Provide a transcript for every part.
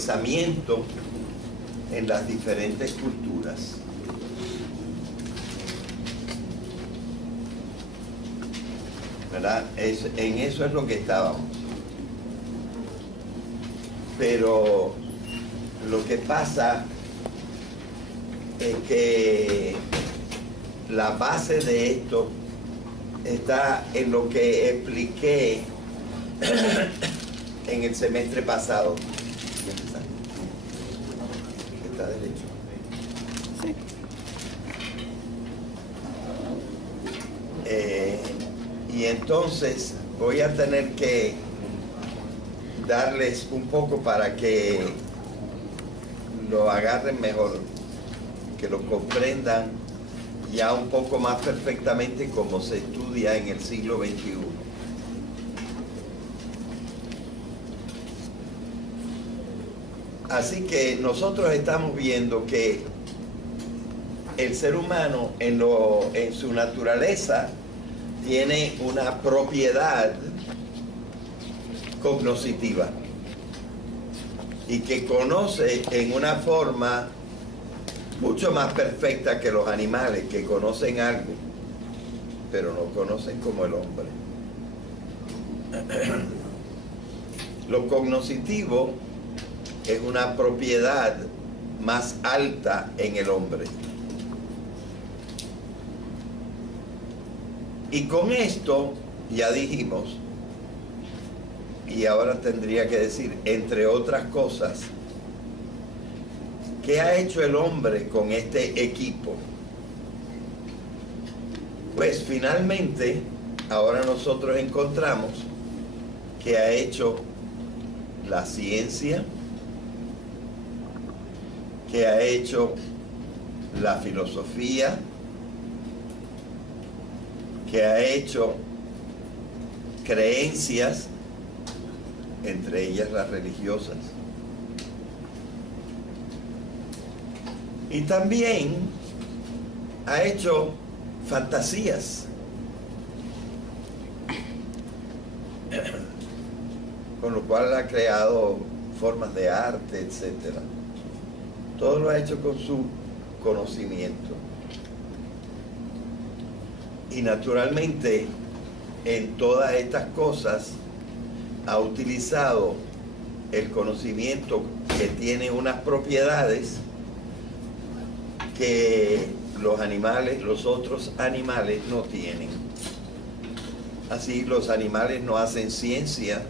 pensamiento en las diferentes culturas. ¿Verdad? En eso es lo que estábamos. Pero lo que pasa es que la base de esto está en lo que expliqué en el semestre pasado. ¿Está derecho? Sí. Y entonces voy a tener que darles un poco para que lo agarren mejor, que lo comprendan ya un poco más perfectamente como se estudia en el siglo XXI. Así que nosotros estamos viendo que el ser humano en su naturaleza tiene una propiedad cognoscitiva y que conoce en una forma mucho más perfecta que los animales, que conocen algo, pero no conocen como el hombre. Lo cognoscitivo es una propiedad más alta en el hombre. Y con esto ya dijimos, y ahora tendría que decir, entre otras cosas, ¿qué ha hecho el hombre con este equipo? Pues finalmente, ahora nosotros encontramos que ha hecho la ciencia, que ha hecho la filosofía, que ha hecho creencias, entre ellas las religiosas, y también ha hecho fantasías, con lo cual ha creado formas de arte, etcétera. Todo lo ha hecho con su conocimiento. Y naturalmente, en todas estas cosas, ha utilizado el conocimiento que tiene unas propiedades que los animales, los otros animales no tienen. Así, los animales no hacen ciencia,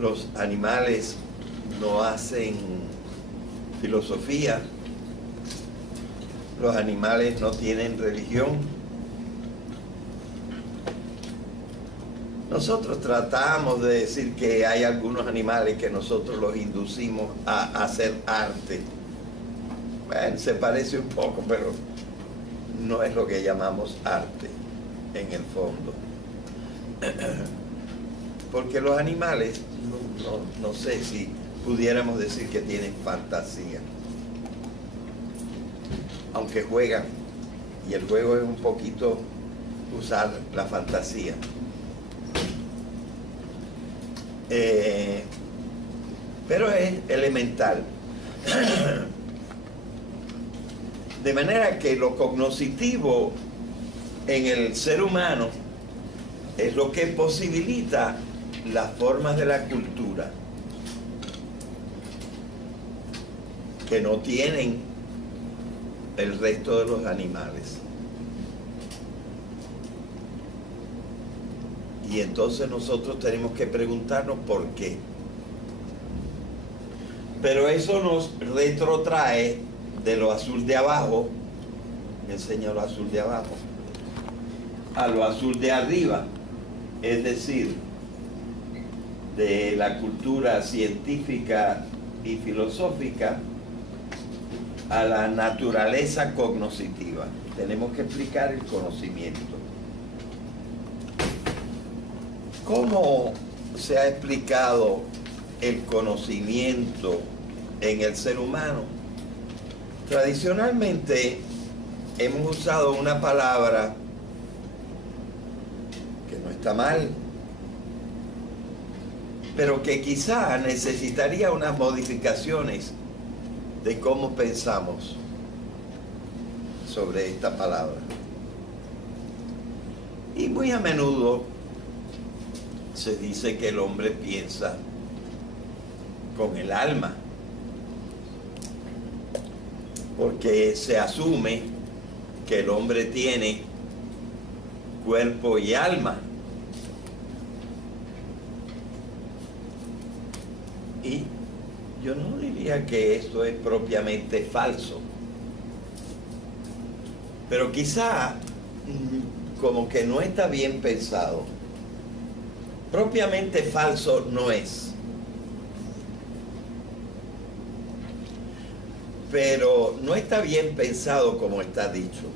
los animales no hacen filosofía, los animales no tienen religión. Nosotros tratamos de decir que hay algunos animales que nosotros los inducimos a hacer arte. Bueno, se parece un poco, pero no es lo que llamamos arte en el fondo. Porque los animales, no sé si pudiéramos decir que tienen fantasía. Aunque juegan, y el juego es un poquito usar la fantasía. Pero es elemental. De manera que lo cognoscitivo en el ser humano es lo que posibilita las formas de la cultura que no tienen el resto de los animales. Y entonces nosotros tenemos que preguntarnos por qué. Pero eso nos retrotrae de lo azul de abajo, me enseña lo azul de abajo, a lo azul de arriba, es decir, de la cultura científica y filosófica a la naturaleza cognoscitiva. Tenemos que explicar el conocimiento. ¿Cómo se ha explicado el conocimiento en el ser humano? Tradicionalmente hemos usado una palabra que no está mal, pero que quizá necesitaría unas modificaciones de cómo pensamos sobre esta palabra. Y muy a menudo se dice que el hombre piensa con el alma, porque se asume que el hombre tiene cuerpo y alma. Y yo no diría que esto es propiamente falso, pero quizá como que no está bien pensado. Propiamente falso no es, pero no está bien pensado como está dicho,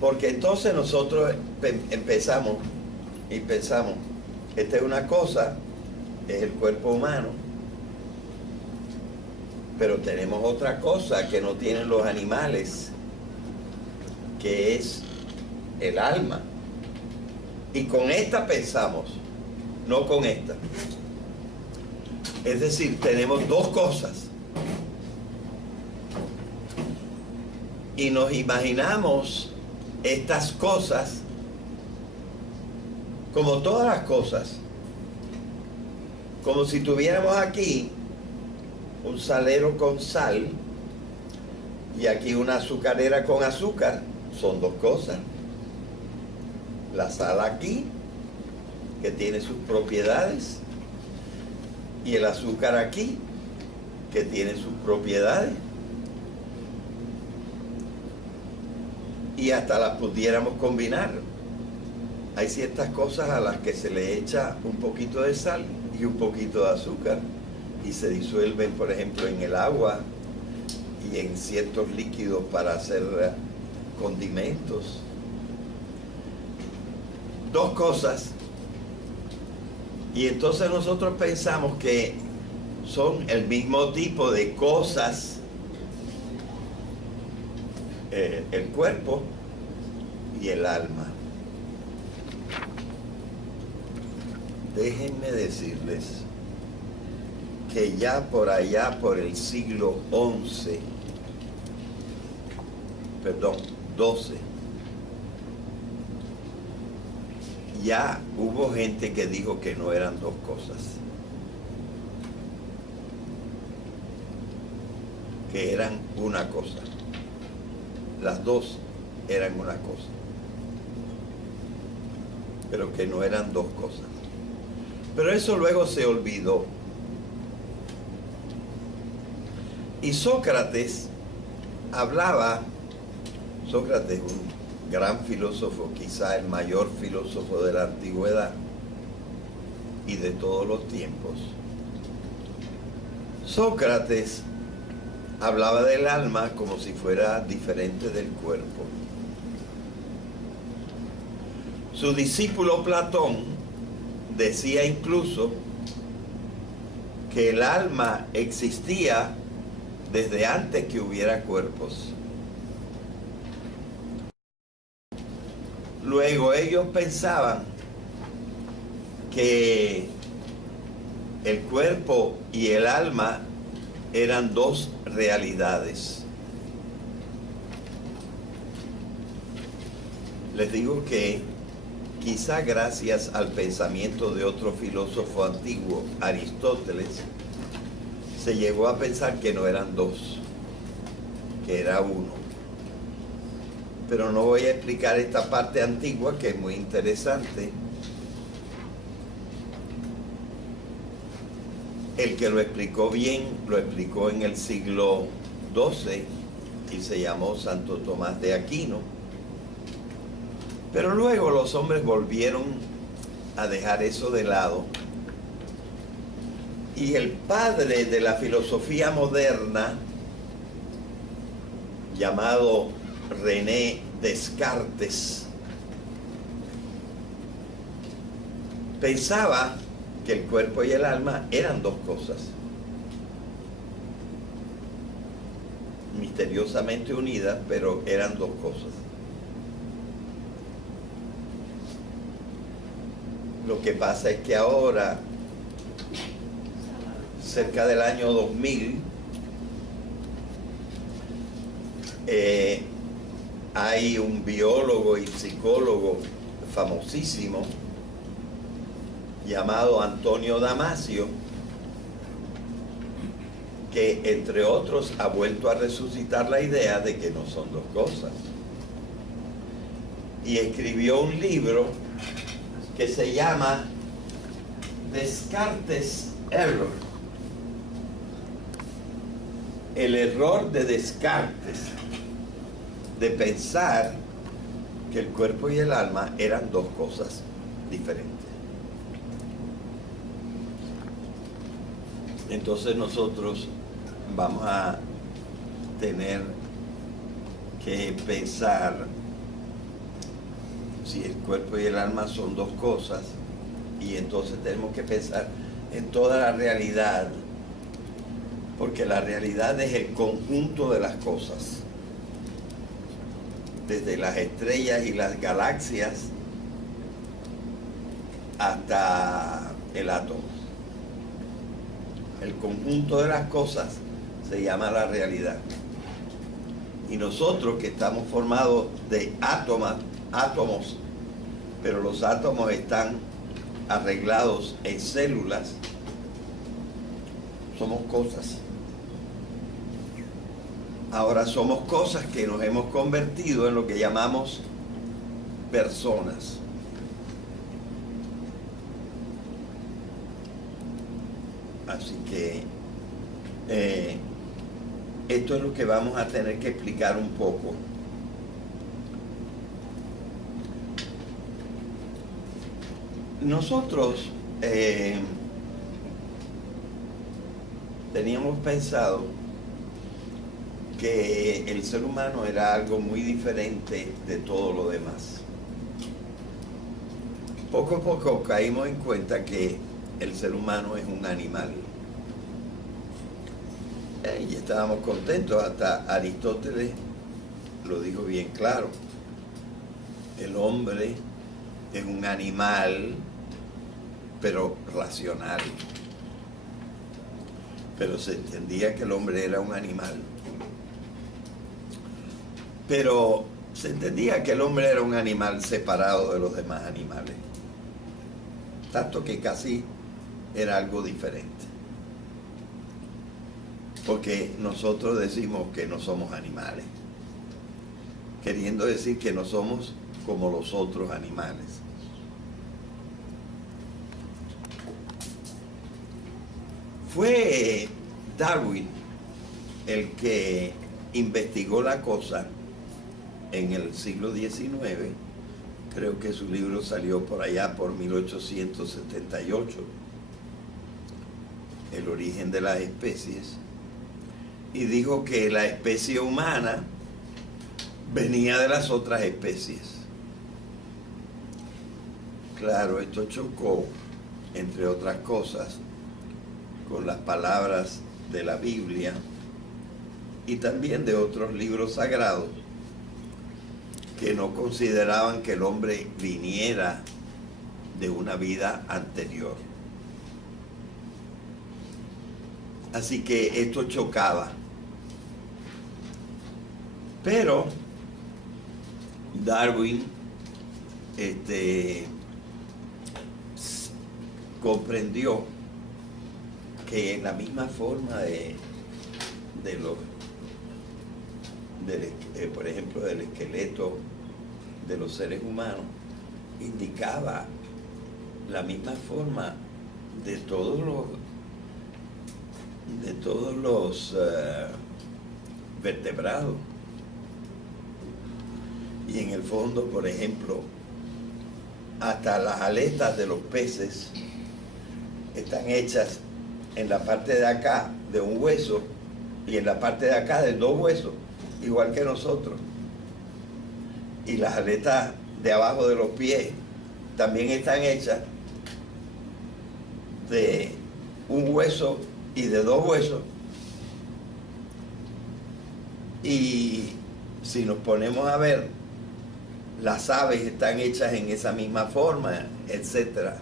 porque entonces nosotros empezamos y pensamos, esta es una cosa, es el cuerpo humano, pero tenemos otra cosa que no tienen los animales, que es el alma. Y con esta pensamos, no con esta. Es decir, tenemos dos cosas. Y nos imaginamos estas cosas como todas las cosas. Como si tuviéramos aquí un salero con sal y aquí una azucarera con azúcar. Son dos cosas. La sal aquí, que tiene sus propiedades, y el azúcar aquí, que tiene sus propiedades. Y hasta las pudiéramos combinar. Hay ciertas cosas a las que se le echa un poquito de sal y un poquito de azúcar y se disuelven, por ejemplo, en el agua y en ciertos líquidos para hacer condimentos. Dos cosas, y entonces nosotros pensamos que son el mismo tipo de cosas, el cuerpo y el alma. Déjenme decirles que ya por allá, por el siglo XI, perdón, XII, ya hubo gente que dijo que no eran dos cosas, que eran una cosa. Las dos eran una cosa, pero que no eran dos cosas. Pero eso luego se olvidó. Y Sócrates hablaba, Sócrates, un gran filósofo, quizá el mayor filósofo de la antigüedad y de todos los tiempos. Sócrates hablaba del alma como si fuera diferente del cuerpo. Su discípulo Platón decía incluso que el alma existía desde antes que hubiera cuerpos. Luego ellos pensaban que el cuerpo y el alma eran dos realidades. Les digo que quizá gracias al pensamiento de otro filósofo antiguo, Aristóteles, se llegó a pensar que no eran dos, que era uno. Pero no voy a explicar esta parte antigua que es muy interesante. El que lo explicó bien, lo explicó en el siglo XII y se llamó Santo Tomás de Aquino. Pero luego los hombres volvieron a dejar eso de lado. Y el padre de la filosofía moderna, llamado René Descartes, pensaba que el cuerpo y el alma eran dos cosas, misteriosamente unidas, pero eran dos cosas. Lo que pasa es que ahora cerca del año 2000, hay un biólogo y psicólogo famosísimo llamado Antonio Damasio, que entre otros ha vuelto a resucitar la idea de que no son dos cosas. Y escribió un libro que se llama Descartes Error. El error de Descartes de pensar que el cuerpo y el alma eran dos cosas diferentes. Entonces nosotros vamos a tener que pensar si el cuerpo y el alma son dos cosas, y entonces tenemos que pensar en toda la realidad, porque la realidad es el conjunto de las cosas, desde las estrellas y las galaxias hasta el átomo. El conjunto de las cosas se llama la realidad. Y nosotros, que estamos formados de átomos, pero los átomos están arreglados en células, somos cosas. Ahora somos cosas que nos hemos convertido en lo que llamamos personas. Así que esto es lo que vamos a tener que explicar un poco. Nosotros teníamos pensado que el ser humano era algo muy diferente de todo lo demás. Poco a poco caímos en cuenta que el ser humano es un animal. Y estábamos contentos, hasta Aristóteles lo dijo bien claro. El hombre es un animal, pero racional. Pero se entendía que el hombre era un animal. Pero se entendía que el hombre era un animal separado de los demás animales. Tanto que casi era algo diferente. Porque nosotros decimos que no somos animales, queriendo decir que no somos como los otros animales. Fue Darwin el que investigó la cosa en el siglo XIX. Creo que su libro salió por allá por 1878, El origen de las especies, y dijo que la especie humana venía de las otras especies. Claro, esto chocó, entre otras cosas, con las palabras de la Biblia y también de otros libros sagrados que no consideraban que el hombre viniera de una vida anterior. Así que esto chocaba. Pero Darwin comprendió que en la misma forma por ejemplo, del esqueleto de los seres humanos, indicaba la misma forma de todos los vertebrados. Y en el fondo, por ejemplo, hasta las aletas de los peces están hechas en la parte de acá de un hueso y en la parte de acá de dos huesos, igual que nosotros. Y las aletas de abajo de los pies también están hechas de un hueso y de dos huesos. Y si nos ponemos a ver, las aves están hechas en esa misma forma, etc.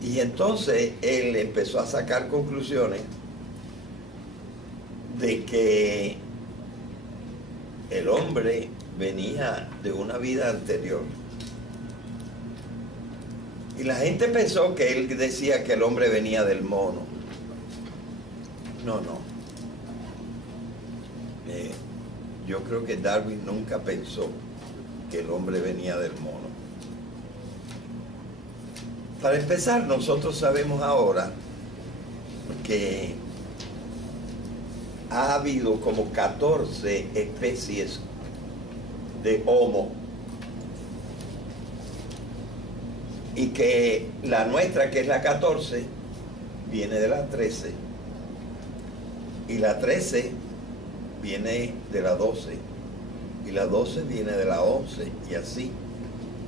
Y entonces él empezó a sacar conclusiones de que el hombre venía de una vida anterior. Y la gente pensó que él decía que el hombre venía del mono. No. Yo creo que Darwin nunca pensó que el hombre venía del mono. Para empezar, nosotros sabemos ahora que ha habido como 14 especies de Homo, y que la nuestra, que es la 14, viene de la 13, y la 13 viene de la 12, y la 12 viene de la 11, y así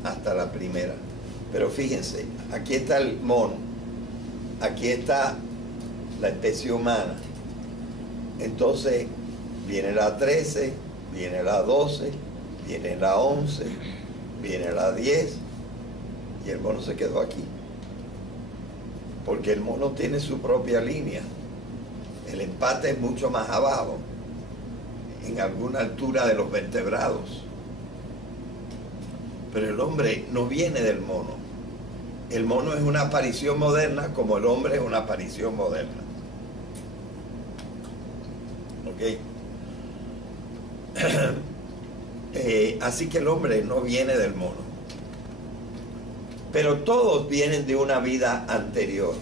hasta la primera. Pero fíjense, aquí está el mono, aquí está la especie humana. Entonces viene la 13, viene la 12, viene la 11, viene la 10, y el mono se quedó aquí. Porque el mono tiene su propia línea. El empate es mucho más abajo, en alguna altura de los vertebrados. Pero el hombre no viene del mono. El mono es una aparición moderna, como el hombre es una aparición moderna. ¿Ok? Así que el hombre no viene del mono. Pero todos vienen de una vida anterior.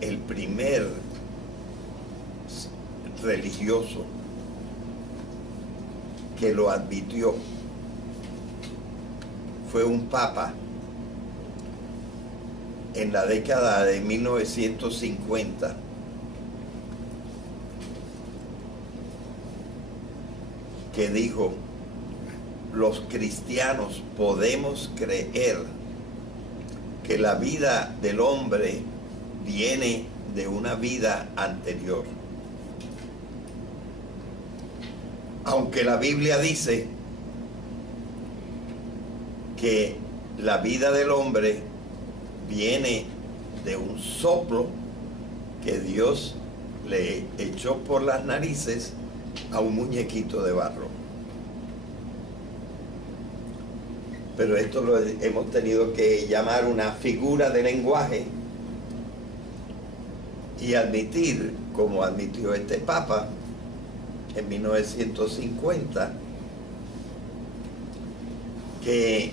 El primer religioso que lo admitió fue un papa en la década de 1950, que dijo: los cristianos podemos creer que la vida del hombre viene de una vida anterior. Aunque la Biblia dice que la vida del hombre viene de un soplo que Dios le echó por las narices a un muñequito de barro. Pero esto lo hemos tenido que llamar una figura de lenguaje y admitir, como admitió este Papa en 1950, que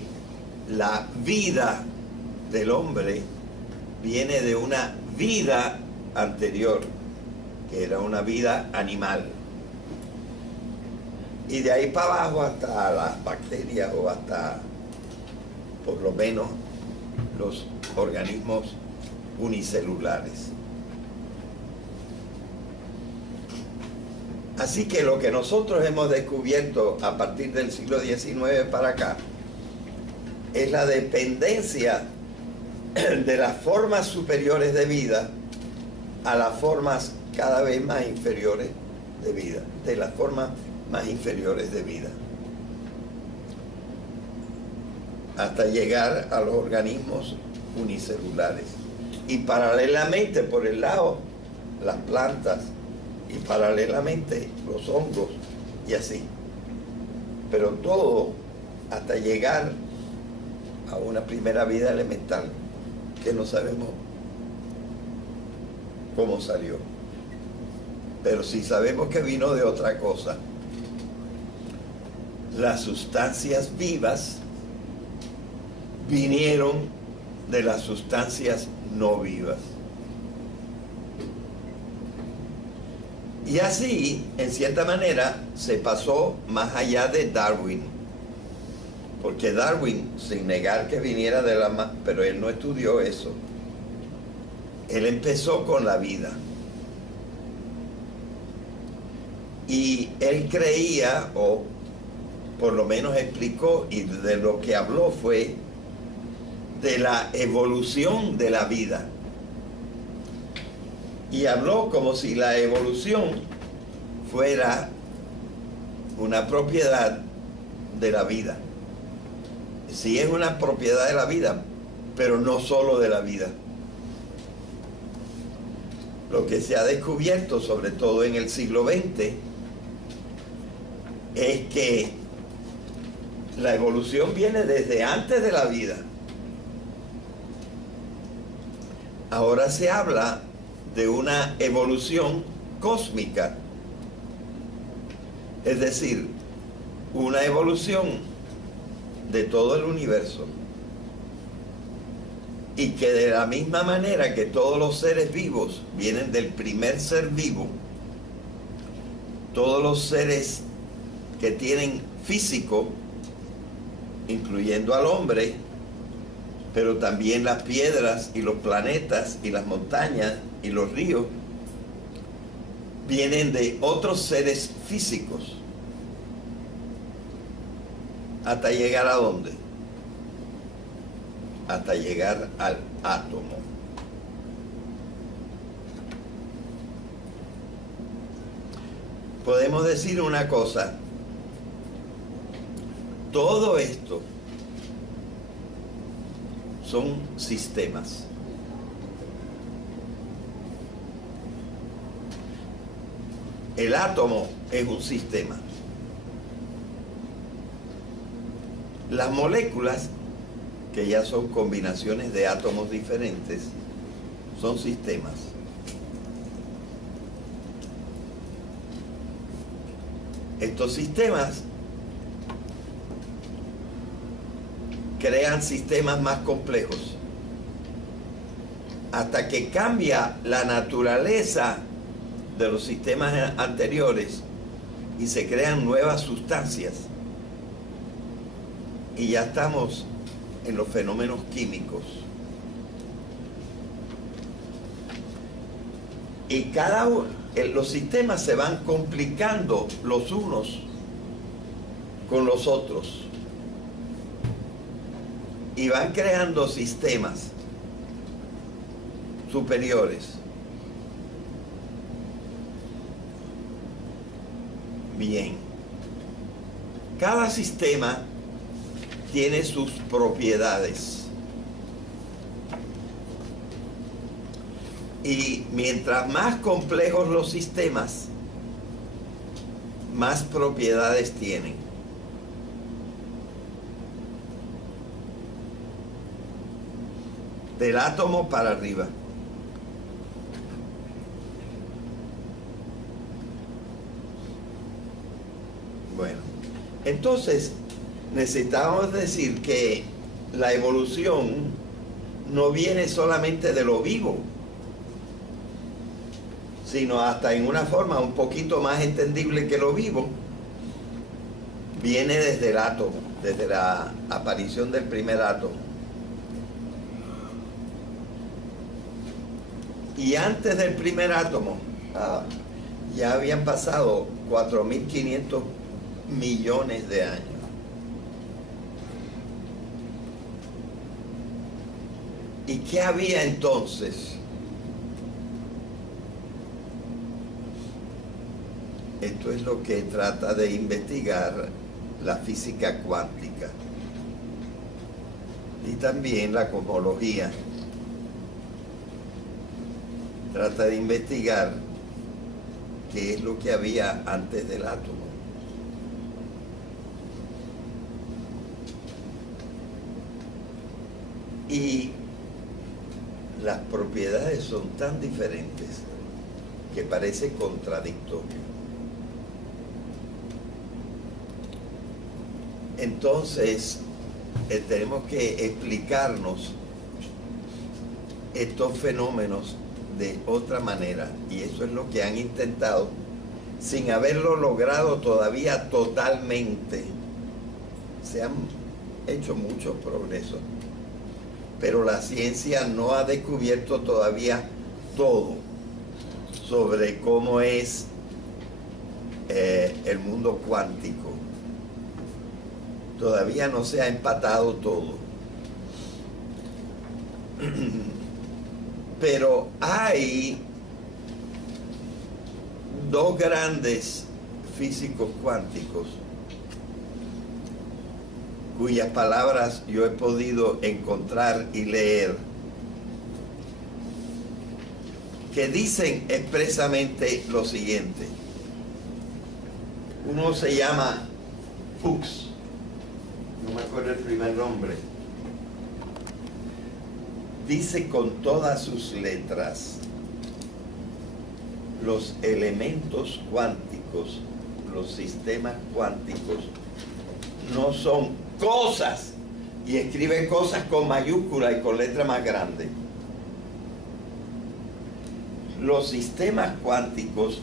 la vida del hombre viene de una vida anterior, que era una vida animal. Y de ahí para abajo hasta las bacterias, o hasta por lo menos los organismos unicelulares. Así que lo que nosotros hemos descubierto a partir del siglo XIX para acá es la dependencia de las formas superiores de vida a las formas cada vez más inferiores de vida, de las formas más inferiores de vida, hasta llegar a los organismos unicelulares. Y paralelamente, por el lado, las plantas, y paralelamente los hongos, y así. Pero todo hasta llegar a una primera vida elemental que no sabemos cómo salió. Pero sí sabemos que vino de otra cosa. Las sustancias vivas vinieron de las sustancias no vivas. Y así, en cierta manera, se pasó más allá de Darwin. Porque Darwin, sin negar que viniera de la... pero él no estudió eso. Él empezó con la vida. Y él creía, o por lo menos explicó, y de lo que habló fue de la evolución de la vida. Y habló como si la evolución fuera una propiedad de la vida. Sí es una propiedad de la vida, pero no solo de la vida. Lo que se ha descubierto, sobre todo en el siglo XX, es que la evolución viene desde antes de la vida. Ahora se habla de una evolución cósmica, es decir, una evolución de todo el universo, y que de la misma manera que todos los seres vivos vienen del primer ser vivo, todos los seres que tienen físico, incluyendo al hombre, pero también las piedras y los planetas y las montañas y los ríos, vienen de otros seres físicos. ¿Hasta llegar a dónde? Hasta llegar al átomo. Podemos decir una cosa: todo esto son sistemas. El átomo es un sistema. Las moléculas, que ya son combinaciones de átomos diferentes, son sistemas. Estos sistemas crean sistemas más complejos, hasta que cambia la naturaleza de los sistemas anteriores y se crean nuevas sustancias. Y ya estamos en los fenómenos químicos. Y los sistemas se van complicando los unos con los otros. Y van creando sistemas superiores. Bien. Cada sistema tiene sus propiedades. Y mientras más complejos los sistemas, más propiedades tienen. Del átomo para arriba. Bueno, entonces necesitamos decir que la evolución no viene solamente de lo vivo, sino hasta en una forma un poquito más entendible que lo vivo, viene desde el átomo, desde la aparición del primer átomo. Y antes del primer átomo, ya habían pasado 4.500 millones de años. ¿Y qué había entonces? Esto es lo que trata de investigar la física cuántica y también la cosmología. Trata de investigar qué es lo que había antes del átomo. Y las propiedades son tan diferentes que parece contradictorio. Entonces, tenemos que explicarnos estos fenómenos de otra manera, y eso es lo que han intentado sin haberlo logrado todavía totalmente. Se han hecho muchos progresos, pero la ciencia no ha descubierto todavía todo sobre cómo es el mundo cuántico. Todavía no se ha empatado todo. Pero hay dos grandes físicos cuánticos cuyas palabras yo he podido encontrar y leer, que dicen expresamente lo siguiente. Uno se llama Fuchs, no me acuerdo el primer nombre. Dice con todas sus letras: los elementos cuánticos, los sistemas cuánticos, no son cosas, y escribe cosas con mayúscula y con letra más grande. Los sistemas cuánticos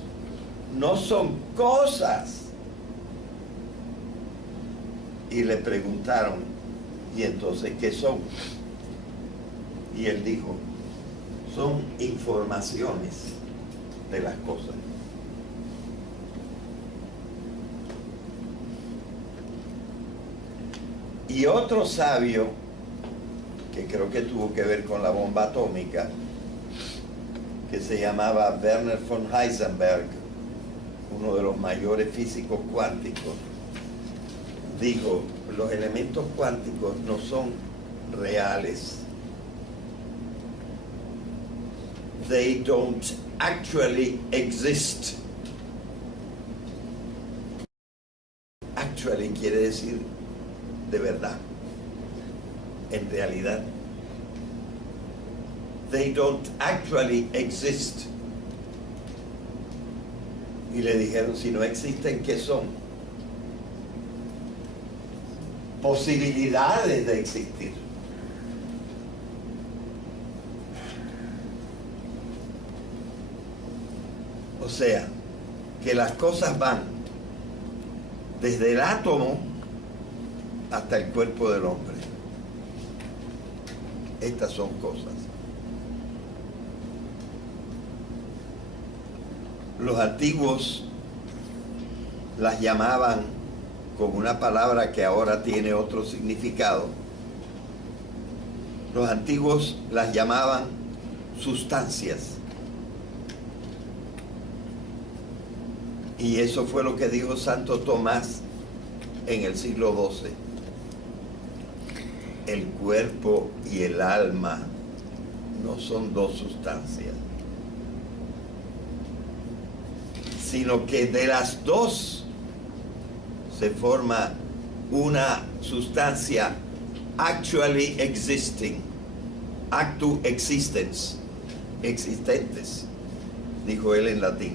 no son cosas. Y le preguntaron, ¿y entonces qué son? Y él dijo, son informaciones de las cosas. Y otro sabio, que creo que tuvo que ver con la bomba atómica, que se llamaba Werner von Heisenberg, uno de los mayores físicos cuánticos, dijo, los elementos cuánticos no son reales. They don't actually exist. Actually quiere decir de verdad, en realidad. They don't actually exist. Y le dijeron, si no existen, ¿qué son? Posibilidades de existir. O sea, que las cosas van desde el átomo hasta el cuerpo del hombre. Estas son cosas. Los antiguos las llamaban con una palabra que ahora tiene otro significado. Los antiguos las llamaban sustancias. Y eso fue lo que dijo Santo Tomás en el siglo XII. El cuerpo y el alma no son dos sustancias, sino que de las dos se forma una sustancia actually existing, actu existens, existentes, dijo él en latín.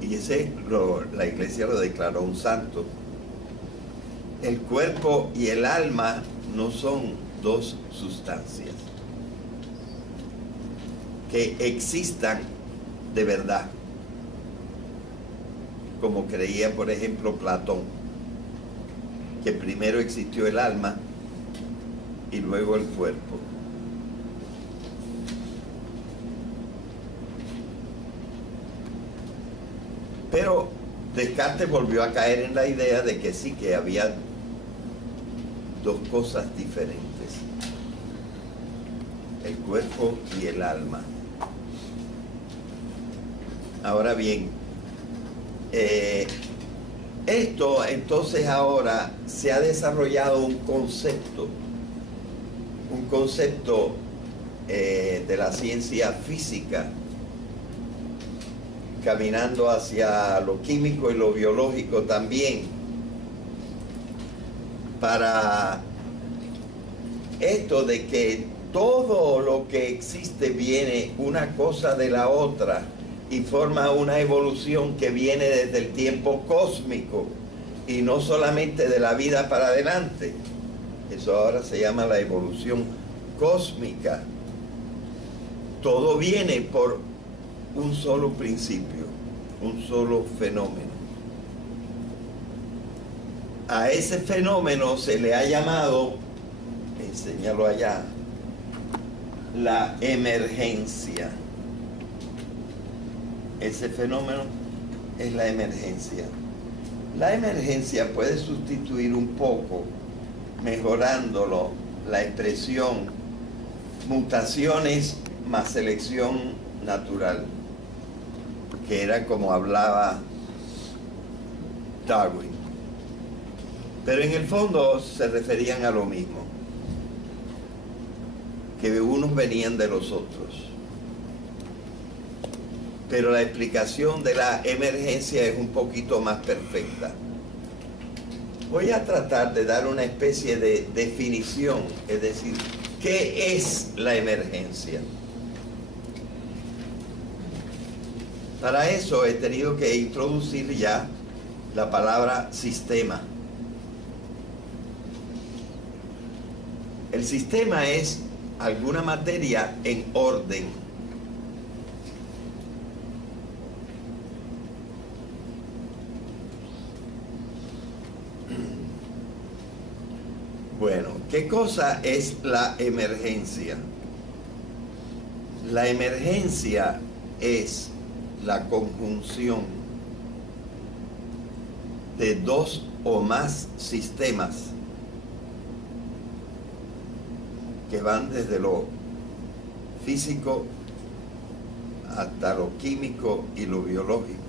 Y ese la iglesia lo declaró un santo. El cuerpo y el alma no son dos sustancias que existan de verdad, como creía, por ejemplo, Platón, que primero existió el alma y luego el cuerpo. Pero Descartes volvió a caer en la idea de que sí, que había dos cosas diferentes, el cuerpo y el alma. Ahora bien, esto entonces ahora se ha desarrollado un concepto de la ciencia física, caminando hacia lo químico y lo biológico también, para esto de que todo lo que existe viene una cosa de la otra y forma una evolución que viene desde el tiempo cósmico y no solamente de la vida para adelante. Eso ahora se llama la evolución cósmica. Todo viene por un solo principio, un solo fenómeno. A ese fenómeno se le ha llamado, enséñalo allá, la emergencia. Ese fenómeno es la emergencia. La emergencia puede sustituir un poco, mejorándolo, la expresión mutaciones más selección natural, que era como hablaba Darwin. Pero en el fondo se referían a lo mismo, que unos venían de los otros. Pero la explicación de la emergencia es un poquito más perfecta. Voy a tratar de dar una especie de definición, es decir, ¿qué es la emergencia? Para eso he tenido que introducir ya la palabra sistema. El sistema es alguna materia en orden. Bueno, ¿qué cosa es la emergencia? La emergencia es la conjunción de dos o más sistemas que van desde lo físico hasta lo químico y lo biológico.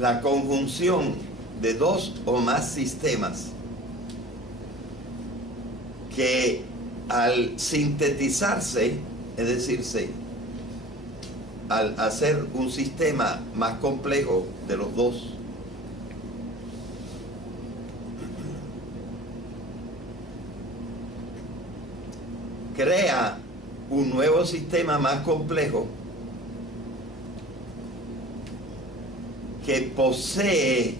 La conjunción de dos o más sistemas que al sintetizarse, es decir, al hacer un sistema más complejo de los dos, crea un nuevo sistema más complejo que posee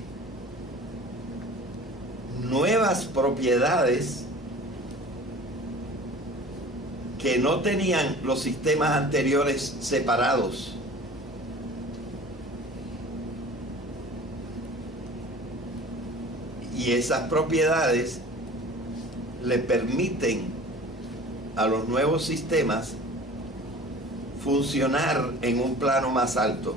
nuevas propiedades que no tenían los sistemas anteriores separados. Y esas propiedades le permiten a los nuevos sistemas funcionar en un plano más alto.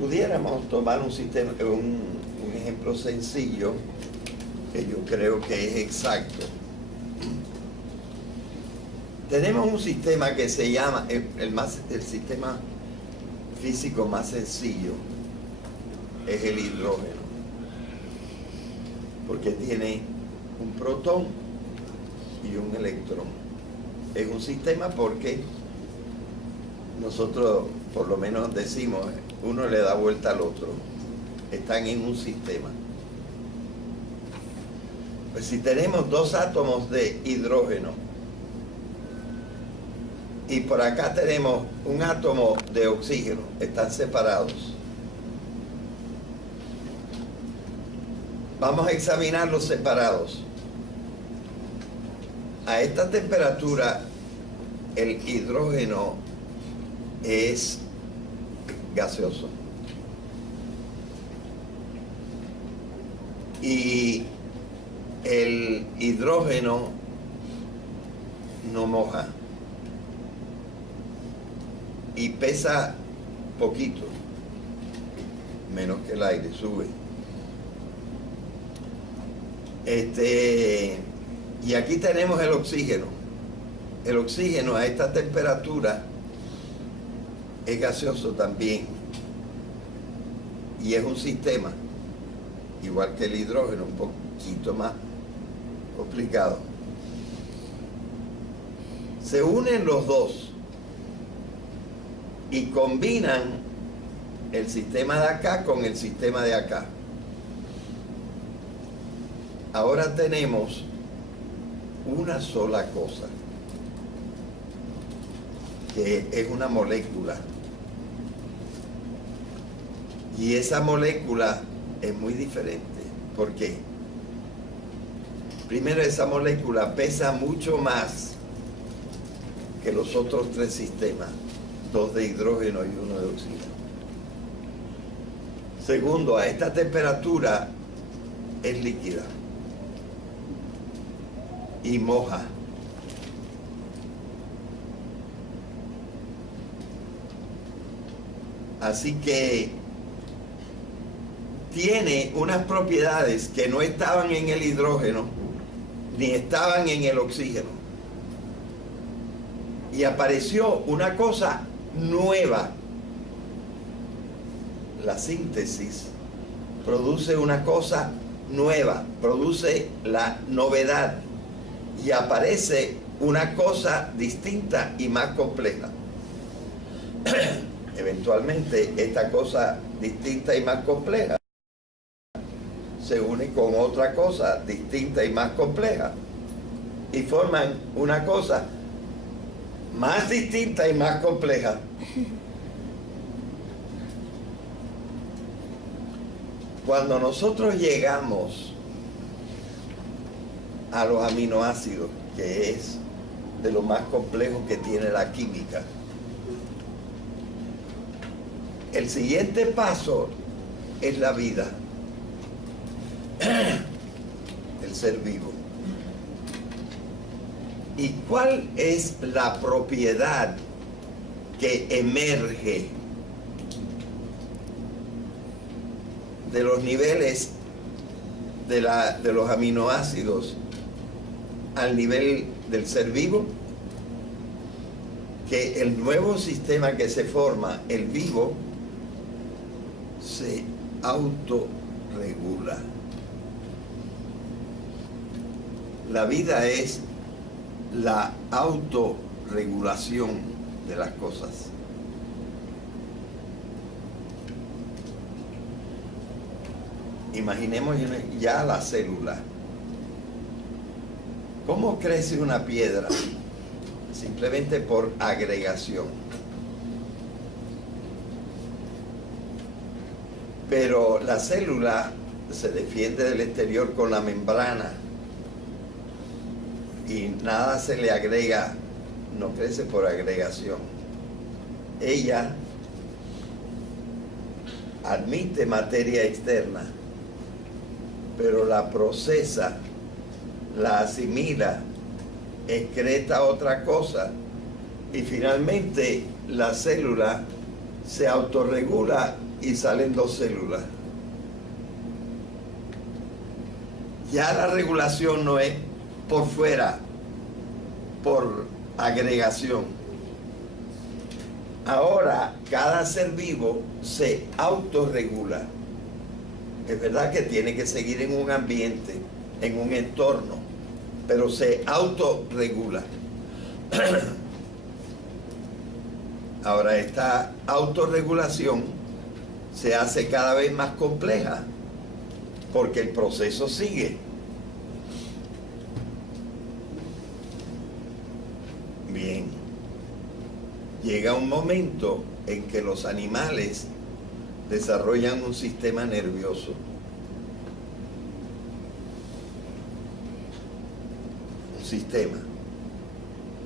Pudiéramos tomar un sistema, un ejemplo sencillo que yo creo que es exacto. Tenemos un sistema que se llama, el sistema físico más sencillo es el hidrógeno, porque tiene un protón y un electrón. Es un sistema porque nosotros por lo menos decimos, uno le da vuelta al otro, están en un sistema. Pues si tenemos dos átomos de hidrógeno y por acá tenemos un átomo de oxígeno, están separados. Vamos a examinarlos separados. A esta temperatura el hidrógeno es gaseoso y el hidrógeno no moja y pesa poquito, menos que el aire, sube. Y aquí tenemos el oxígeno. El oxígeno a esta temperatura es gaseoso también y es un sistema igual que el hidrógeno, un poquito más complicado. Se unen los dos y combinan el sistema de acá con el sistema de acá. Ahora tenemos una sola cosa, que es una molécula. Y esa molécula es muy diferente. ¿Por qué? Primero, esa molécula pesa mucho más que los otros tres sistemas, dos de hidrógeno y uno de oxígeno. Segundo, a esta temperatura es líquida y moja. Así que tiene unas propiedades que no estaban en el hidrógeno ni estaban en el oxígeno. y apareció una cosa nueva. La síntesis produce una cosa nueva, produce la novedad y aparece una cosa distinta y más compleja. Eventualmente esta cosa distinta y más compleja se une con otra cosa distinta y más compleja y forman una cosa más distinta y más compleja. Cuando nosotros llegamos a los aminoácidos, que es de lo más complejo que tiene la química, el siguiente paso es la vida, el ser vivo. ¿Y cuál es la propiedad que emerge de los niveles de los aminoácidos al nivel del ser vivo? Que el nuevo sistema que se forma, el vivo, se autorregula. La vida es la autorregulación de las cosas. Imaginemos ya la célula. ¿Cómo crece una piedra? Simplemente por agregación. Pero la célula se defiende del exterior con la membrana y nada se le agrega, no crece por agregación. Ella admite materia externa, pero la procesa, la asimila, excreta otra cosa y finalmente la célula se autorregula y salen dos células. Ya la regulación no es por fuera, por agregación. Ahora cada ser vivo se autorregula. Es verdad que tiene que seguir en un ambiente, en un entorno, pero se autorregula. Ahora esta autorregulación se hace cada vez más compleja porque el proceso sigue. Bien, llega un momento en que los animales desarrollan un sistema nervioso. Un sistema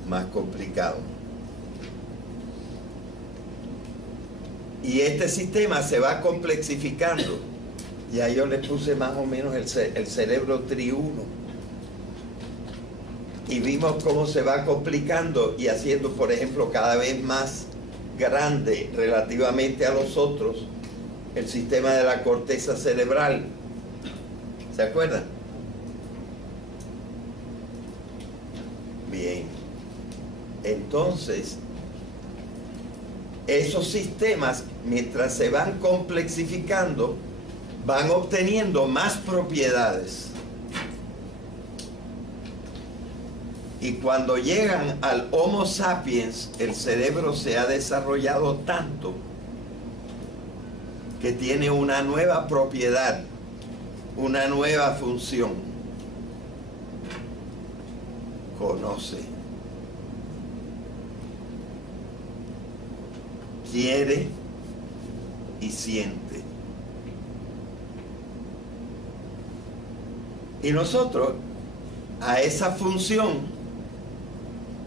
más complicado. Y este sistema se va complexificando. Ya yo le puse más o menos el cerebro triuno. Y vimos cómo se va complicando y haciendo, por ejemplo, cada vez más grande relativamente a los otros el sistema de la corteza cerebral. ¿Se acuerdan? Bien. Entonces, esos sistemas, mientras se van complexificando, van obteniendo más propiedades. Y cuando llegan al Homo sapiens, el cerebro se ha desarrollado tanto que tiene una nueva propiedad, una nueva función. Conoce, quiere y siente. Y nosotros a esa función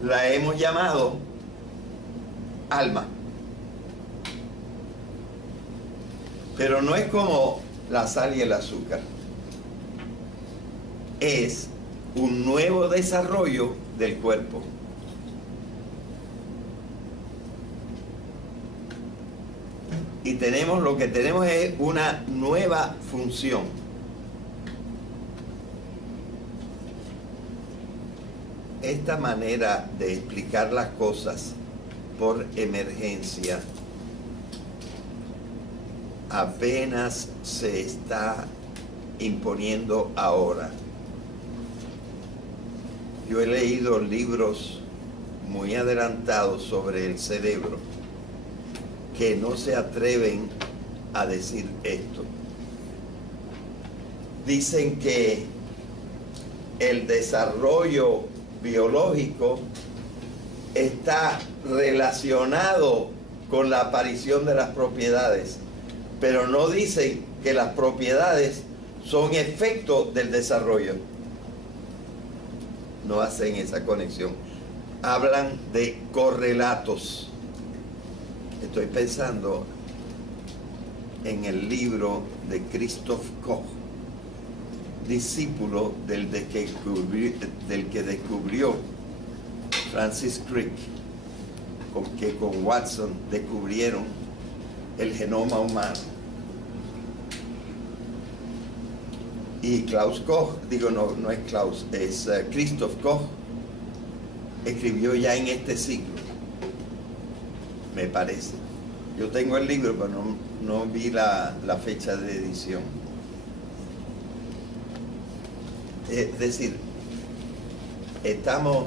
la hemos llamado alma. Pero no es como la sal y el azúcar. Es un nuevo desarrollo del cuerpo. Y tenemos, lo que tenemos es una nueva función. esta manera de explicar las cosas por emergencia apenas se está imponiendo ahora. Yo he leído libros muy adelantados sobre el cerebro que no se atreven a decir esto. Dicen que el desarrollo biológico está relacionado con la aparición de las propiedades, pero no dicen que las propiedades son efecto del desarrollo. No hacen esa conexión. Hablan de correlatos. Estoy pensando en el libro de Christoph Koch, discípulo del que descubrió Francis Crick, que con Watson descubrieron el genoma humano. Y Klaus Koch, no es Klaus, es Christoph Koch, escribió ya en este siglo, me parece. Yo tengo el libro, pero no vi la fecha de edición. Es decir, estamos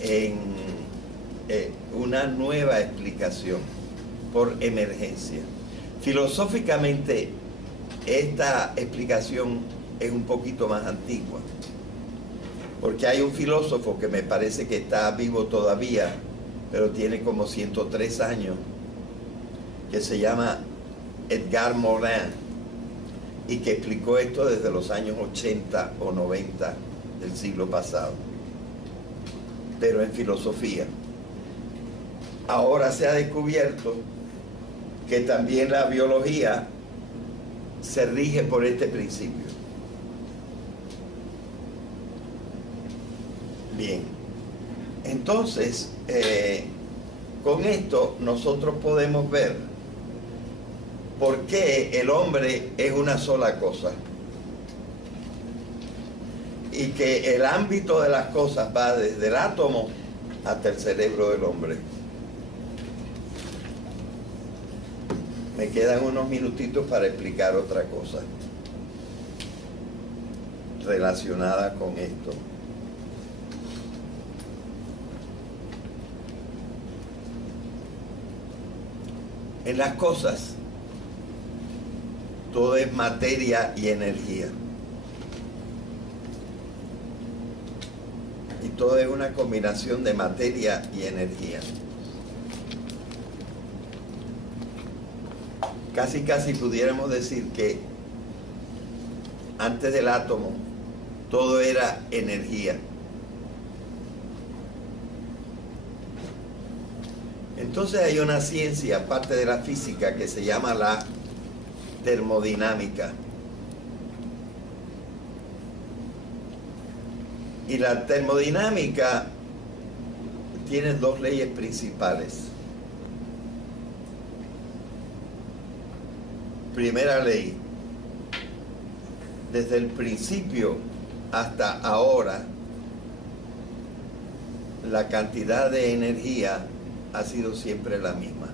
en una nueva explicación por emergencia. Filosóficamente, esta explicación es un poquito más antigua, porque hay un filósofo que me parece que está vivo todavía, pero tiene como 103 años, que se llama Edgar Morin, y que explicó esto desde los años 80 o 90 del siglo pasado, pero en filosofía. Ahora se ha descubierto que también la biología se rige por este principio. Bien, entonces, con esto nosotros podemos ver por qué el hombre es una sola cosa y que el ámbito de las cosas va desde el átomo hasta el cerebro del hombre. Me quedan unos minutitos para explicar otra cosa relacionada con esto. En las cosas, todo es materia y energía. Y todo es una combinación de materia y energía. Casi pudiéramos decir que antes del átomo todo era energía. Entonces hay una ciencia, aparte de la física, que se llama la termodinámica. Y la termodinámica tiene dos leyes principales. Primera ley: desde el principio hasta ahora, la cantidad de energía ha sido siempre la misma.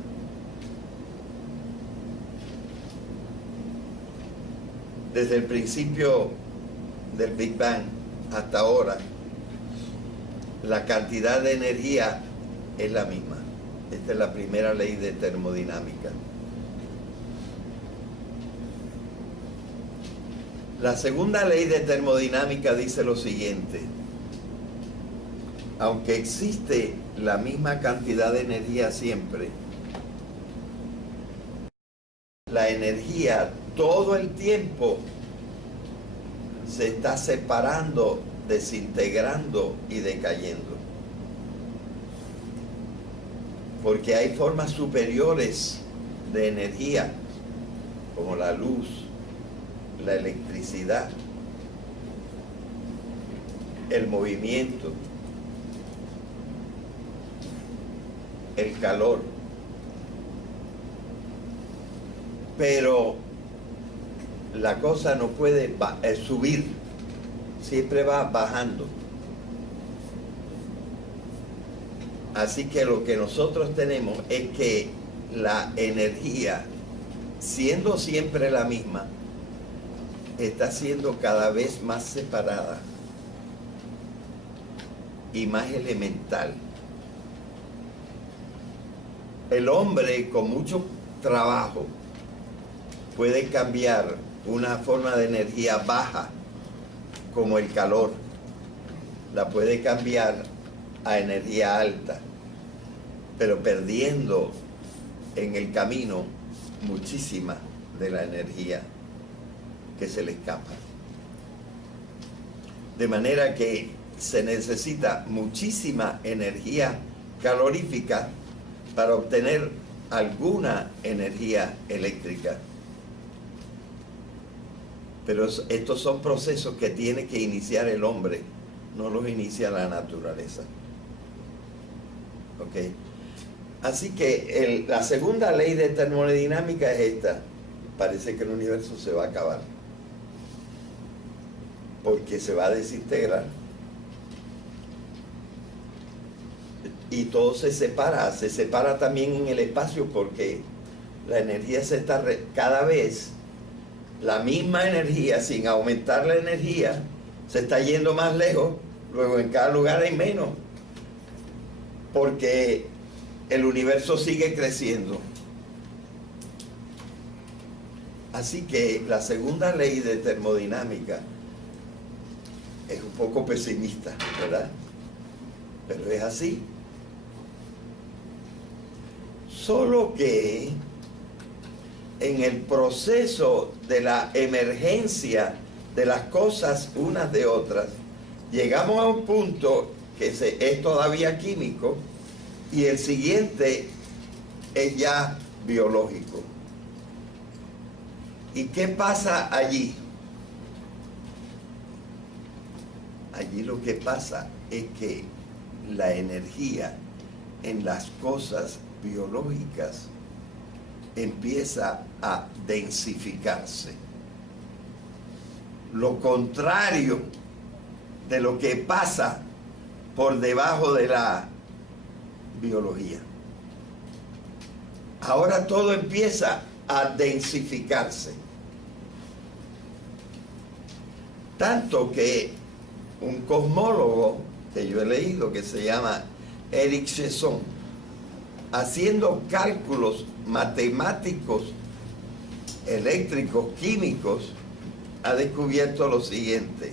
Desde el principio del Big Bang hasta ahora, la cantidad de energía es la misma. Esta es la primera ley de termodinámica. La segunda ley de termodinámica dice lo siguiente: aunque existe la misma cantidad de energía siempre, la energía todo el tiempo se está separando, desintegrando y decayendo. Porque hay formas superiores de energía, como la luz, la electricidad, el movimiento, el calor. Pero la cosa no puede subir, siempre va bajando. Así que lo que nosotros tenemos es que la energía, siendo siempre la misma, está siendo cada vez más separada y más elemental. El hombre con mucho trabajo puede cambiar una forma de energía baja, como el calor, la puede cambiar a energía alta, pero perdiendo en el camino muchísima de la energía que se le escapa. De manera que se necesita muchísima energía calorífica para obtener alguna energía eléctrica. Pero estos son procesos que tiene que iniciar el hombre, no los inicia la naturaleza. ¿Ok? Así que la segunda ley de termodinámica es esta. Parece que el universo se va a acabar, porque se va a desintegrar. Y todo se separa también en el espacio, porque la energía se está cada vez, la misma energía, sin aumentar la energía, se está yendo más lejos. Luego en cada lugar hay menos, porque el universo sigue creciendo. Así que la segunda ley de termodinámica es un poco pesimista, ¿verdad? Pero es así. Solo que en el proceso de la emergencia de las cosas unas de otras, llegamos a un punto que es todavía químico, y el siguiente es ya biológico. ¿Y qué pasa allí? Allí lo que pasa es que la energía en las cosas biológicas empieza a densificarse. Lo contrario de lo que pasa por debajo de la biología. Ahora todo empieza a densificarse. Tanto que un cosmólogo que yo he leído, que se llama Eric Chesson, haciendo cálculos matemáticos, eléctricos, químicos, ha descubierto lo siguiente: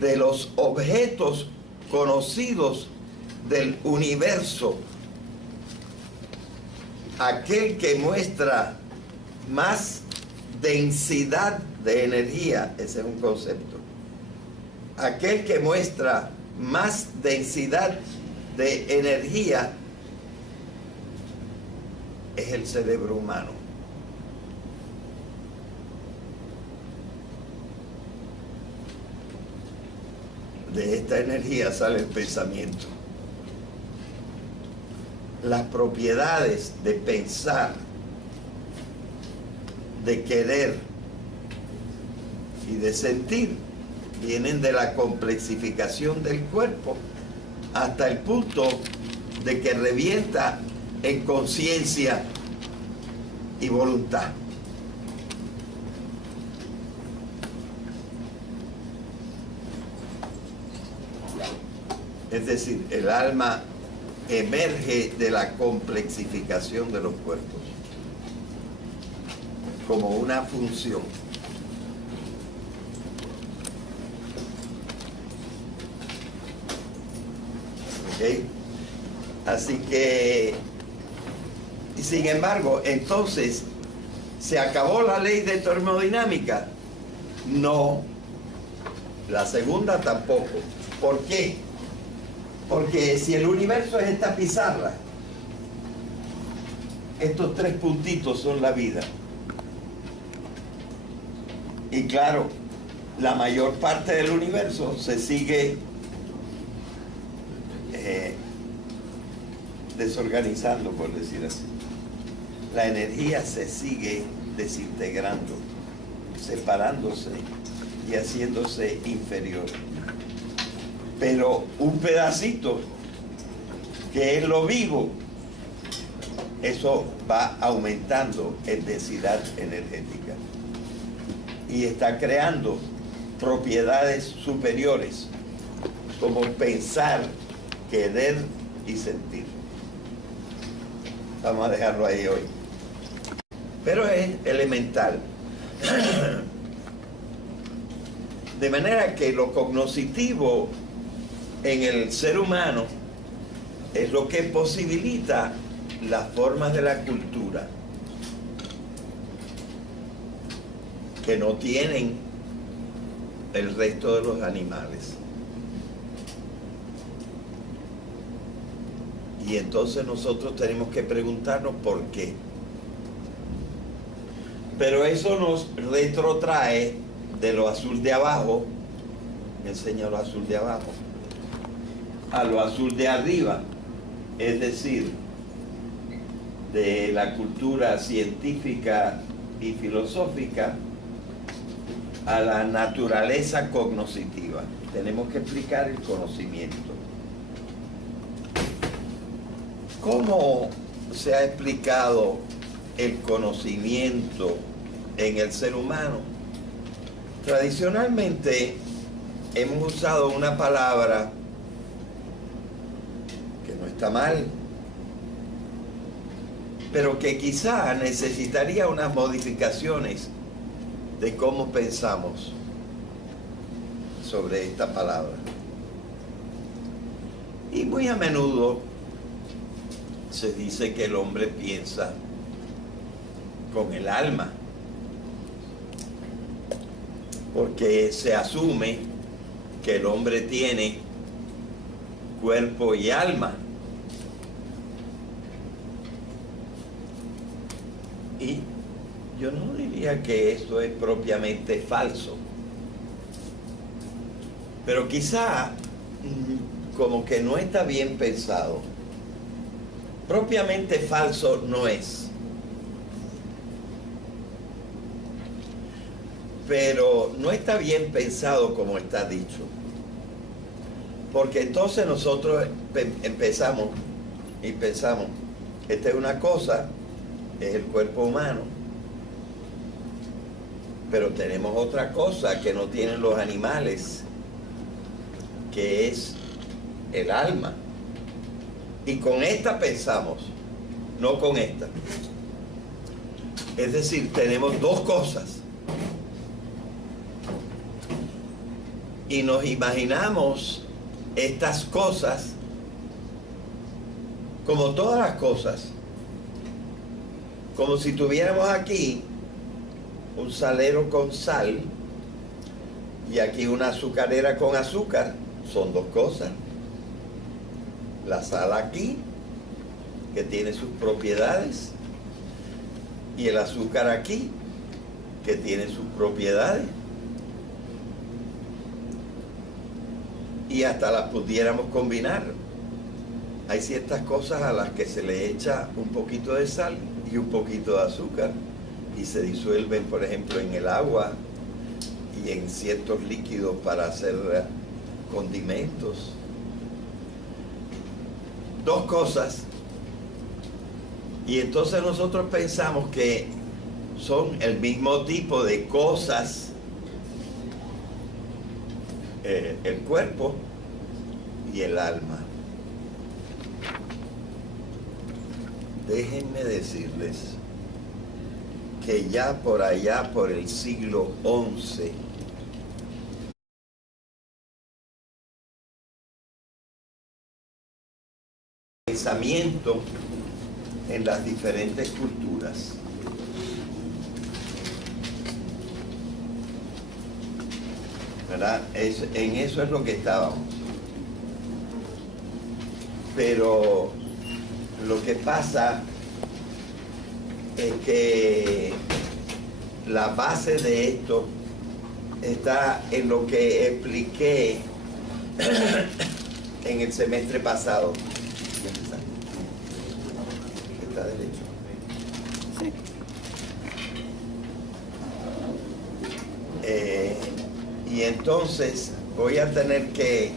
de los objetos conocidos del universo, aquel que muestra más densidad de energía, ese es un concepto, aquel que muestra más densidad de energía es el cerebro humano. De esta energía sale el pensamiento. Las propiedades de pensar, de querer y de sentir vienen de la complexificación del cuerpo hasta el punto de que revienta en conciencia y voluntad. Es decir, el alma emerge de la complexificación de los cuerpos como una función. ¿Ok? Así que, y sin embargo, entonces, ¿se acabó la ley de termodinámica? No. La segunda tampoco. ¿Por qué? Porque si el universo es esta pizarra, estos tres puntitos son la vida. Y claro, la mayor parte del universo se sigue desorganizando, por decir así. La energía se sigue desintegrando, separándose y haciéndose inferior. Pero un pedacito que es lo vivo, eso va aumentando en densidad energética y está creando propiedades superiores como pensar, querer y sentir. Vamos a dejarlo ahí hoy. Pero es elemental. De manera que lo cognoscitivo en el ser humano es lo que posibilita las formas de la cultura que no tienen el resto de los animales. Y entonces nosotros tenemos que preguntarnos por qué. Pero eso nos retrotrae de lo azul de abajo, me enseña lo azul de abajo, a lo azul de arriba, es decir, de la cultura científica y filosófica a la naturaleza cognoscitiva. Tenemos que explicar el conocimiento. ¿Cómo se ha explicado el conocimiento en el ser humano? Tradicionalmente hemos usado una palabra que no está mal, pero que quizá necesitaría unas modificaciones de cómo pensamos sobre esta palabra. Y muy a menudo se dice que el hombre piensa con el alma, porque se asume que el hombre tiene cuerpo y alma. Y yo no diría que eso es propiamente falso, pero quizá como que no está bien pensado. Propiamente falso no es, pero no está bien pensado como está dicho, porque entonces nosotros empezamos y pensamos, esta es una cosa, es el cuerpo humano, pero tenemos otra cosa que no tienen los animales, que es el alma. Y con esta pensamos, no con esta. Es decir, tenemos dos cosas. Y nos imaginamos estas cosas como todas las cosas. Como si tuviéramos aquí un salero con sal y aquí una azucarera con azúcar. Son dos cosas. La sal aquí, que tiene sus propiedades, y el azúcar aquí, que tiene sus propiedades. Y hasta las pudiéramos combinar. Hay ciertas cosas a las que se le echa un poquito de sal y un poquito de azúcar y se disuelven, por ejemplo, en el agua y en ciertos líquidos para hacer condimentos. Dos cosas. Y entonces nosotros pensamos que son el mismo tipo de cosas, el cuerpo y el alma. Déjenme decirles que ya por allá, por el siglo XI, pensamiento en las diferentes culturas. ¿Verdad? En eso es lo que estábamos. Pero lo que pasa es que la base de esto está en lo que expliqué en el semestre pasado. ¿Está derecho? Sí. Y entonces voy a tener que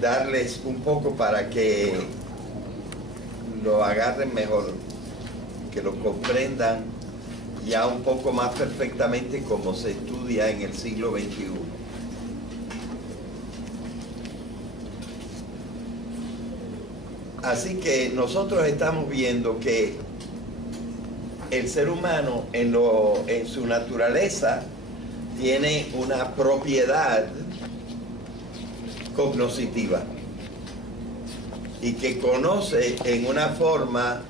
darles un poco para que lo agarren mejor, que lo comprendan ya un poco más perfectamente como se estudia en el siglo XXI. Así que nosotros estamos viendo que el ser humano en su naturaleza tiene una propiedad cognoscitiva y que conoce en una forma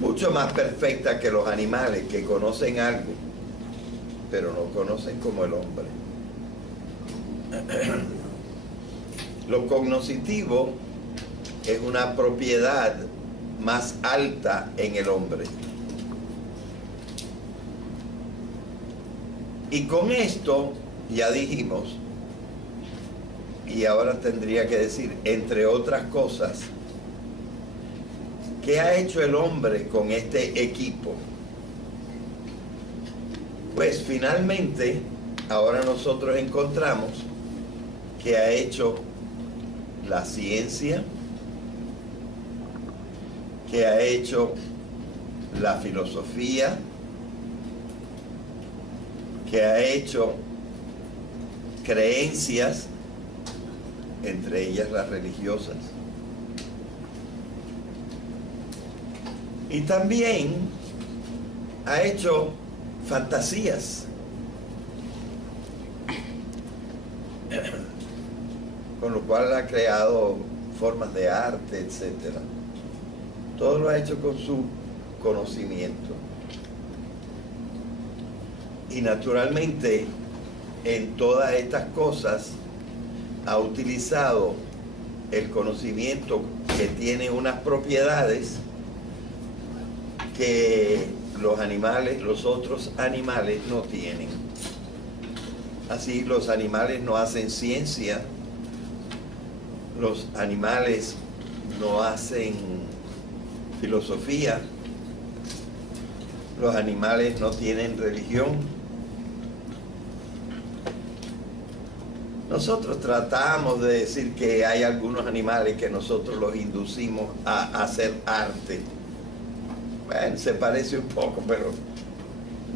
mucho más perfecta que los animales, que conocen algo, pero no conocen como el hombre. Lo cognoscitivo es una propiedad más alta en el hombre. Y con esto ya dijimos, y ahora tendría que decir, entre otras cosas, ¿qué ha hecho el hombre con este equipo? Pues finalmente, ahora nosotros encontramos que ha hecho la ciencia, que ha hecho la filosofía, que ha hecho creencias, entre ellas las religiosas, y también ha hecho fantasías, con lo cual ha creado formas de arte, etc. Todo lo ha hecho con su conocimiento. Y naturalmente, en todas estas cosas, ha utilizado el conocimiento que tiene unas propiedades que los animales, los otros animales no tienen. Así, los animales no hacen ciencia, los animales no hacen filosofía, los animales no tienen religión. Nosotros tratamos de decir que hay algunos animales que nosotros los inducimos a hacer arte. Bueno, se parece un poco, pero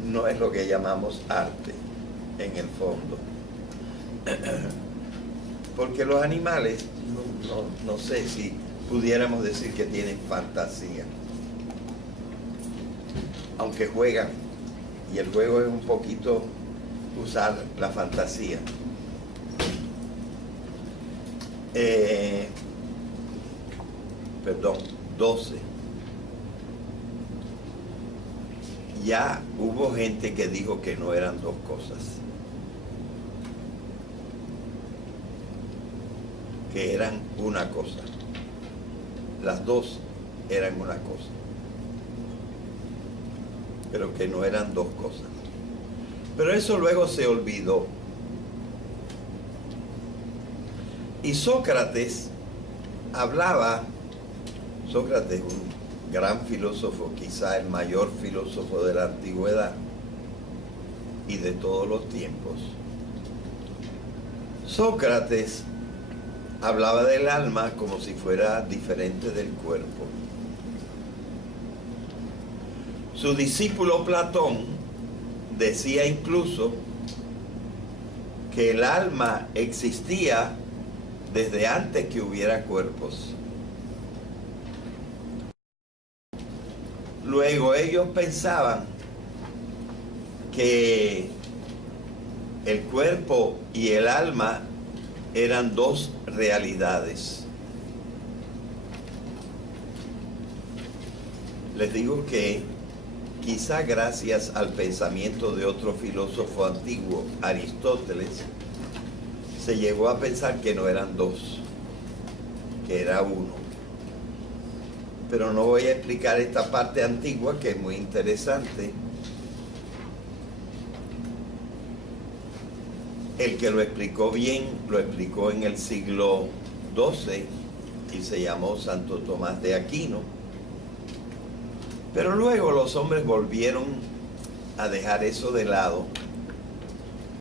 no es lo que llamamos arte en el fondo. Porque los animales, no sé si pudiéramos decir que tienen fantasía. Aunque juegan, y el juego es un poquito usar la fantasía. Perdón, 12. Ya hubo gente que dijo que no eran dos cosas, que eran una cosa. Las dos eran una cosa, pero que no eran dos cosas. Pero eso luego se olvidó. Y Sócrates hablaba, Sócrates, un gran filósofo, quizá el mayor filósofo de la antigüedad y de todos los tiempos. Sócrates hablaba del alma como si fuera diferente del cuerpo. Su discípulo Platón decía incluso que el alma existía desde antes que hubiera cuerpos. Luego ellos pensaban que el cuerpo y el alma eran dos realidades. Les digo que quizá gracias al pensamiento de otro filósofo antiguo, Aristóteles, se llegó a pensar que no eran dos, que era uno. Pero no voy a explicar esta parte antigua que es muy interesante. El que lo explicó bien, lo explicó en el siglo XII y se llamó Santo Tomás de Aquino. Pero luego los hombres volvieron a dejar eso de lado